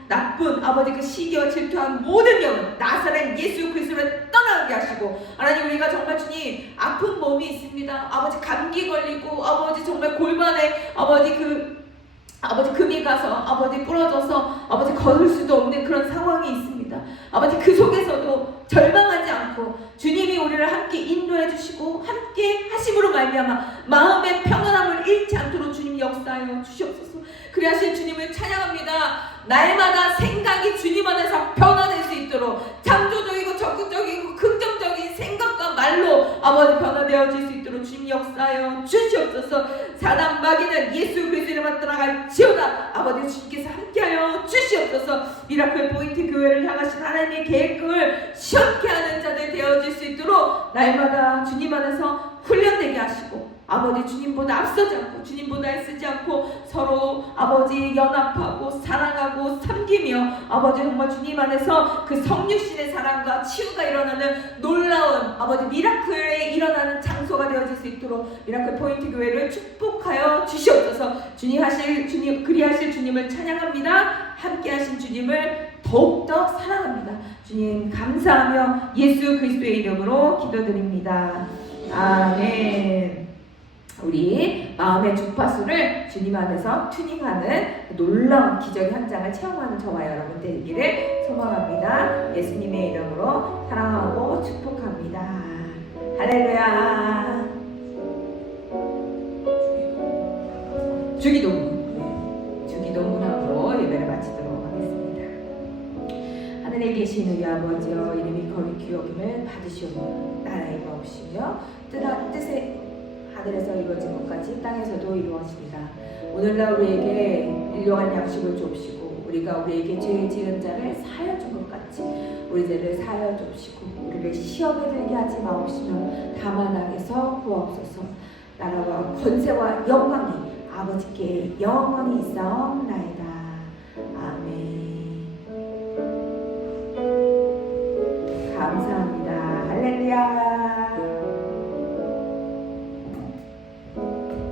나쁜 아버지 그 시기와 질투한 모든 영은 나사렛 예수 그리스도를 떠나게 하시고 하나님 우리가 정말 주님 아픈 몸이 있습니다. 아버지 감기 걸리고 아버지 정말 골반에 아버지 금이 가서 아버지 부러져서 아버지 걸을 수도 없는 그런 상황이 있습니다. 아버지 그 속에서도 절망하지 않고 주님이 우리를 함께 인도해 주시고 함께 하심으로 말미암아 마음의 평안함을 잃지 않도록 주님 역사하여 주시옵소서. 그리하신 주님을 찬양합니다. 날마다 생각이 주님 안에서 변화될 수 있도록 창조적이고 적극적이고 긍정적인 생각과 말로 아버지 변화되어질 수 있도록 주님 역사하여 주시옵소서. 사단 마귀는 예수 그리스도를 떠나갈지어다. 아버지 주님께서 함께하여 주시옵소서. 미라클 포인트 교회를 향하신 하나님의 계획을 시원케 하는 자들 되어질 수 있도록 날마다 주님 안에서 훈련되게 하시고 아버지 주님보다 앞서지 않고 주님보다 애쓰지 않고 서로 아버지 연합하고 사랑하고 섬기며 아버지 정말 주님 안에서 그 성육신의 사랑과 치유가 일어나는 놀라운 아버지 미라클에 일어나는 장소가 되어질 수 있도록 미라클 포인트 교회를 축복하여 주시옵소서. 그리하실 주님을 찬양합니다. 함께하신 주님을 더욱더 사랑합니다. 주님 감사하며 예수 그리스도의 이름으로 기도드립니다. 아멘. 우리 마음의 주파수를 주님 안에서 튜닝하는 놀라운 기적의 현장을 체험하는 저와 여러분 되기를 소망합니다. 예수님의 이름으로 사랑하고 축복합니다. 할렐루야. 주기도문으로 예배를 마치도록 하겠습니다. 하늘에 계신 우리 아버지여 이름이 거룩히 여김을 받으시오며 나라의 마옵시며 뜻에 하늘에서 이루어진 것까지 땅에서도 이루어지니라. 오늘날 우리에게 일용할 양식을 줍시고 우리가 우리에게 죄 지은 자를 사하여 준 것 같이 우리 죄를 사하여 줍시고 우리를 시험에 들게 하지 마옵시며 다만 악에서 구하옵소서. 나라와 권세와 영광이 아버지께 영원히 있사옵나이다. 아멘. 감사합니다. 할렐루야.